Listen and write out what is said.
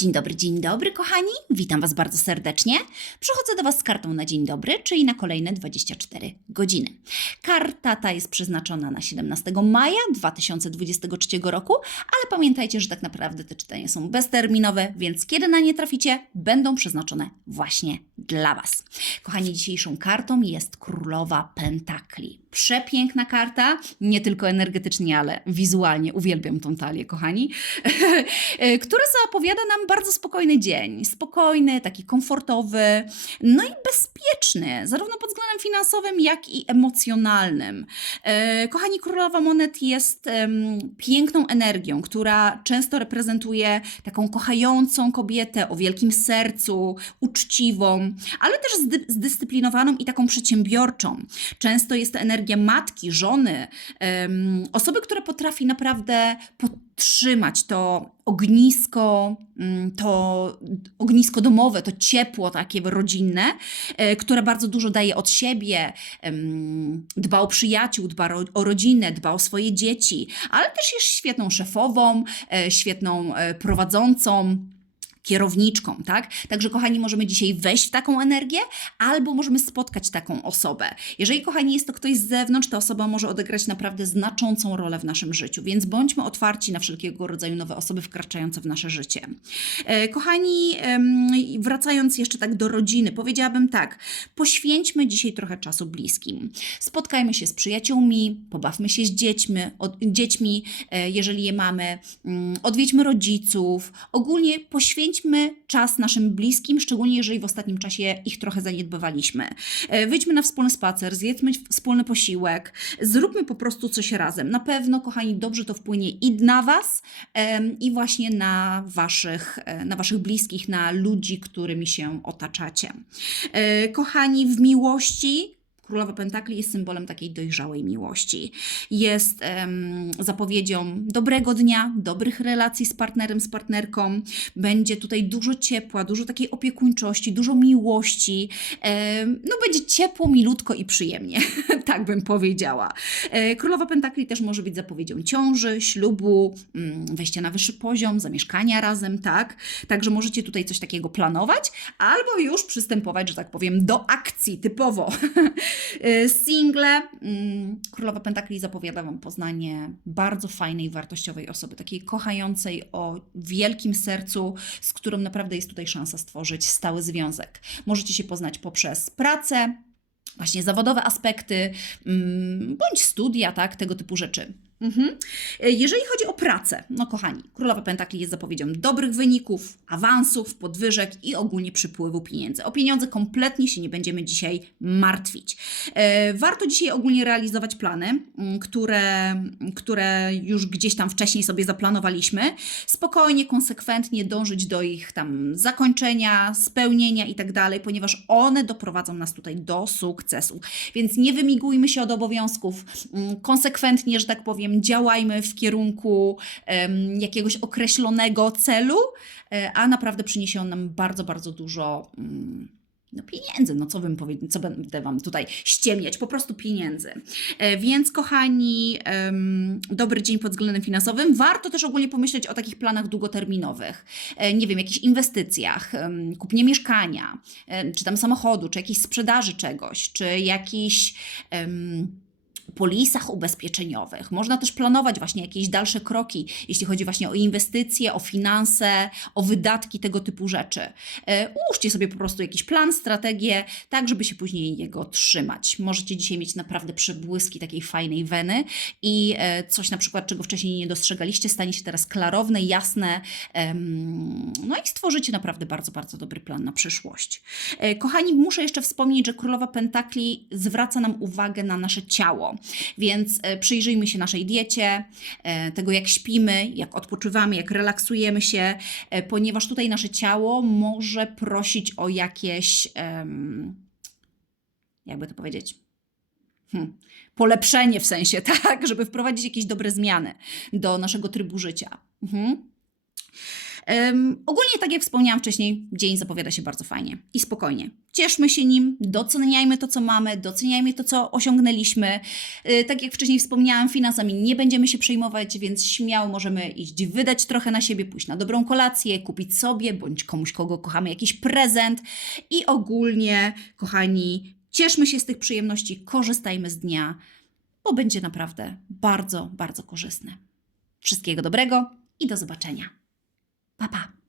dzień dobry, dzień dobry, kochani. Witam Was bardzo serdecznie. Przychodzę do Was z kartą na dzień dobry, czyli na kolejne 24 godziny. Karta ta jest przeznaczona na 17 maja 2023 roku, ale pamiętajcie, że tak naprawdę te czytania są bezterminowe, więc kiedy na nie traficie, będą przeznaczone właśnie dla Was. Kochani, dzisiejszą kartą jest Królowa Pentakli. Przepiękna karta, nie tylko energetycznie, ale wizualnie. Uwielbiam tą talię, kochani. która zapowiada nam bardzo spokojny dzień. Spokojny, taki komfortowy, no i bezpieczny, zarówno pod względem finansowym, jak i emocjonalnym. E, Kochani, Królowa Monet jest piękną energią, która często reprezentuje taką kochającą kobietę o wielkim sercu, uczciwą, ale też zdy- zdyscyplinowaną i taką przedsiębiorczą. Często jest to energia matki, żony, osoby, która potrafi naprawdę podtrzymać to ognisko, mm, to ognisko domowe, to ciepło takie rodzinne, e, które bardzo dużo daje od siebie, dba o przyjaciół, dba o rodzinę, dba o swoje dzieci, ale też jest świetną szefową, e, świetną e, prowadzącą kierowniczką, tak? Także, kochani, możemy dzisiaj wejść w taką energię, albo możemy spotkać taką osobę. Jeżeli, kochani, jest to ktoś z zewnątrz, ta osoba może odegrać naprawdę znaczącą rolę w naszym życiu, więc bądźmy otwarci na wszelkiego rodzaju nowe osoby wkraczające w nasze życie. E, kochani, wracając jeszcze tak do rodziny, powiedziałabym tak, poświęćmy dzisiaj trochę czasu bliskim. Spotkajmy się z przyjaciółmi, pobawmy się z dziećmi, od, dziećmi e, jeżeli je mamy, mm, odwiedźmy rodziców, ogólnie poświęćmy czas naszym bliskim, szczególnie jeżeli w ostatnim czasie ich trochę zaniedbywaliśmy. E, Wyjdźmy na wspólny spacer, zjedzmy wspólny posiłek, zróbmy po prostu coś razem. Na pewno, kochani, dobrze to wpłynie i na Was, i właśnie na waszych, e, na waszych bliskich, na ludzi, którymi się otaczacie. E, Kochani, w miłości Królowa Pentakli jest symbolem takiej dojrzałej miłości. Jest em, zapowiedzią dobrego dnia, dobrych relacji z partnerem, z partnerką. Będzie tutaj dużo ciepła, dużo takiej opiekuńczości, dużo miłości. Em, no będzie ciepło, milutko i przyjemnie, tak bym powiedziała. E, Królowa Pentakli też może być zapowiedzią ciąży, ślubu, mm, wejścia na wyższy poziom, zamieszkania razem, tak? Także możecie tutaj coś takiego planować, albo już przystępować, że tak powiem, do akcji typowo. Y, Single. mm, Królowa Pentakli zapowiada Wam poznanie bardzo fajnej, wartościowej osoby, takiej kochającej o wielkim sercu, z którą naprawdę jest tutaj szansa stworzyć stały związek. Możecie się poznać poprzez pracę, właśnie zawodowe aspekty, mm, bądź studia, tak, tego typu rzeczy. Mhm. E, Jeżeli chodzi o pracę, no kochani, Królowa Pentakli jest zapowiedzią dobrych wyników, awansów, podwyżek i ogólnie przypływu pieniędzy. O pieniądze kompletnie się nie będziemy dzisiaj martwić. E, Warto dzisiaj ogólnie realizować plany, mm, które, które już gdzieś tam wcześniej sobie zaplanowaliśmy. Spokojnie, konsekwentnie dążyć do ich tam zakończenia, spełnienia i tak dalej, ponieważ one doprowadzą nas tutaj do sukcesu. Więc nie wymigujmy się od obowiązków, mm, konsekwentnie, że tak powiem, działajmy w kierunku jakiegoś określonego celu, e, a naprawdę przyniesie on nam bardzo, bardzo dużo. mm, no pieniędzy, no co bym powiedział, co będę Wam tutaj ściemniać, po prostu pieniędzy. E, Więc kochani, dobry dzień pod względem finansowym. Warto też ogólnie pomyśleć o takich planach długoterminowych. E, Nie wiem, jakichś inwestycjach, kupnie mieszkania, czy tam samochodu, czy jakiejś sprzedaży czegoś, czy jakiś... em, polisach ubezpieczeniowych. Można też planować właśnie jakieś dalsze kroki, jeśli chodzi właśnie o inwestycje, o finanse, o wydatki, tego typu rzeczy. E, Ułóżcie sobie po prostu jakiś plan, strategię, tak żeby się później jego trzymać. Możecie dzisiaj mieć naprawdę przebłyski takiej fajnej weny i e, coś na przykład, czego wcześniej nie dostrzegaliście, stanie się teraz klarowne, jasne, no i stworzycie naprawdę bardzo, bardzo dobry plan na przyszłość. E, Kochani, muszę jeszcze wspomnieć, że Królowa Pentakli zwraca nam uwagę na nasze ciało, więc e, przyjrzyjmy się naszej diecie, e, tego jak śpimy, jak odpoczywamy, jak relaksujemy się, e, ponieważ tutaj nasze ciało może prosić o jakieś, jakby to powiedzieć, hmm, polepszenie w sensie, tak, żeby wprowadzić jakieś dobre zmiany do naszego trybu życia. Mhm. Em, ogólnie, tak jak wspomniałam wcześniej, dzień zapowiada się bardzo fajnie i spokojnie. Cieszmy się nim, doceniajmy to, co mamy, doceniajmy to, co osiągnęliśmy. Y, tak jak wcześniej wspomniałam, finansami nie będziemy się przejmować, więc śmiało możemy iść wydać trochę na siebie, pójść na dobrą kolację, kupić sobie bądź komuś, kogo kochamy, jakiś prezent. I ogólnie, kochani, cieszmy się z tych przyjemności, korzystajmy z dnia, bo będzie naprawdę bardzo, bardzo korzystny. Wszystkiego dobrego i do zobaczenia. 爸爸。